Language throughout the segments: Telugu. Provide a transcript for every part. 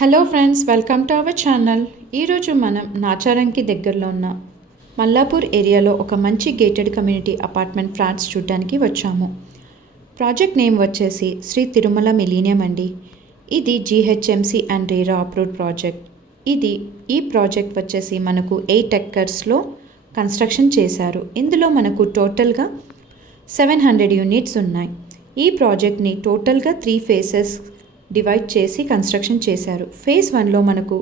Hello friends, welcome to our channel. ఈరోజు మనం నాచారంకి దగ్గరలో ఉన్న మల్లాపూర్ ఏరియాలో ఒక మంచి గేటెడ్ కమ్యూనిటీ అపార్ట్మెంట్ ఫ్లాట్స్ చూడడానికి వచ్చాము. ప్రాజెక్ట్ నేమ్ వచ్చేసి శ్రీ తిరుమల మిలీనియం అండి. ఇది GHMC and RERA approved project. ఈ ప్రాజెక్ట్ వచ్చేసి మనకు 8 ఎకర్స్లో కన్స్ట్రక్షన్ చేశారు. ఇందులో మనకు టోటల్గా 700 యూనిట్స్ ఉన్నాయి. ఈ ప్రాజెక్ట్ని టోటల్గా 3 phases డివైడ్ చేసి కన్స్ట్రక్షన్ చేశారు. ఫేజ్ 1లో మనకు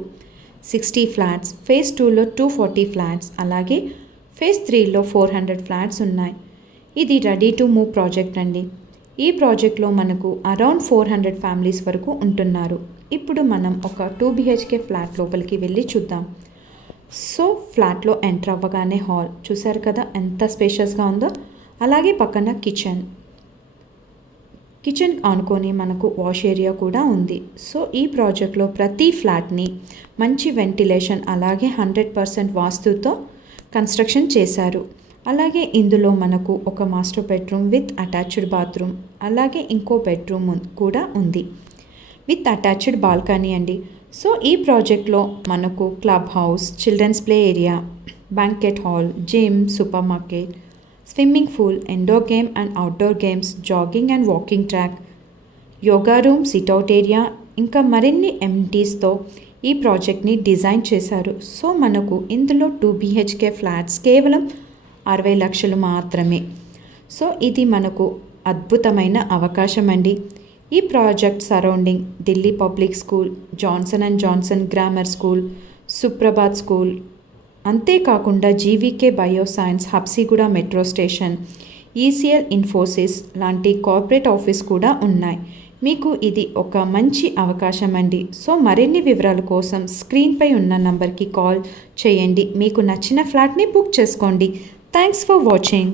60 ఫ్లాట్స్, ఫేజ్ 2లో 240 ఫ్లాట్స్, అలాగే ఫేజ్ 3లో 400 ఫ్లాట్స్ ఉన్నాయి. ఇది రెడీ టు మూవ్ ప్రాజెక్ట్ అండి. ఈ ప్రాజెక్ట్లో మనకు అరౌండ్ 400 ఫ్యామిలీస్ వరకు ఉంటున్నారు. ఇప్పుడు మనం ఒక 2 BHK ఫ్లాట్ లోపలికి వెళ్ళి చూద్దాం. సో ఫ్లాట్లో ఎంటర్ అవ్వగానే హాల్ చూసారు కదా, ఎంత స్పేషియస్గా ఉందో. అలాగే పక్కన కిచెన్ ఆనుకొని మనకు వాష్ ఏరియా కూడా ఉంది. సో ఈ ప్రాజెక్ట్లో ప్రతి ఫ్లాట్ని మంచి వెంటిలేషన్ అలాగే 100% వాస్తుతో కన్స్ట్రక్షన్ చేశారు. అలాగే ఇందులో మనకు ఒక master bedroom with attached bathroom, అలాగే ఇంకో బెడ్రూమ్ కూడా ఉంది విత్ అటాచ్డ్ బాల్కనీ అండి. సో ఈ ప్రాజెక్ట్లో మనకు club house, children's play area, banquet hall, gym, super market, swimming pool, indoor game and outdoor games, jogging and walking track, yoga room, sit out area, ఇంకా మరిన్ని ఎమ్యూనిటీస్తో ఈ ప్రాజెక్ట్ని డిజైన్ చేశారు. సో మనకు ఇందులో 2 BHK ఫ్లాట్స్ కేవలం 60 లక్షలు మాత్రమే. సో ఇది మనకు అద్భుతమైన అవకాశం అండి. ఈ project surrounding Delhi public school, Johnson and Johnson grammar school, Suprabhat school, అంతేకాకుండా GVK bioscience, Habsiguda metro station, ECL Infosys లాంటి కార్పొరేట్ ఆఫీస్ కూడా ఉన్నాయి. మీకు ఇది ఒక మంచి అవకాశం అండి. సో మరిన్ని వివరాల కోసం స్క్రీన్పై ఉన్న నంబర్కి కాల్ చేయండి. మీకు నచ్చిన ఫ్లాట్ని బుక్ చేసుకోండి. Thanks for watching.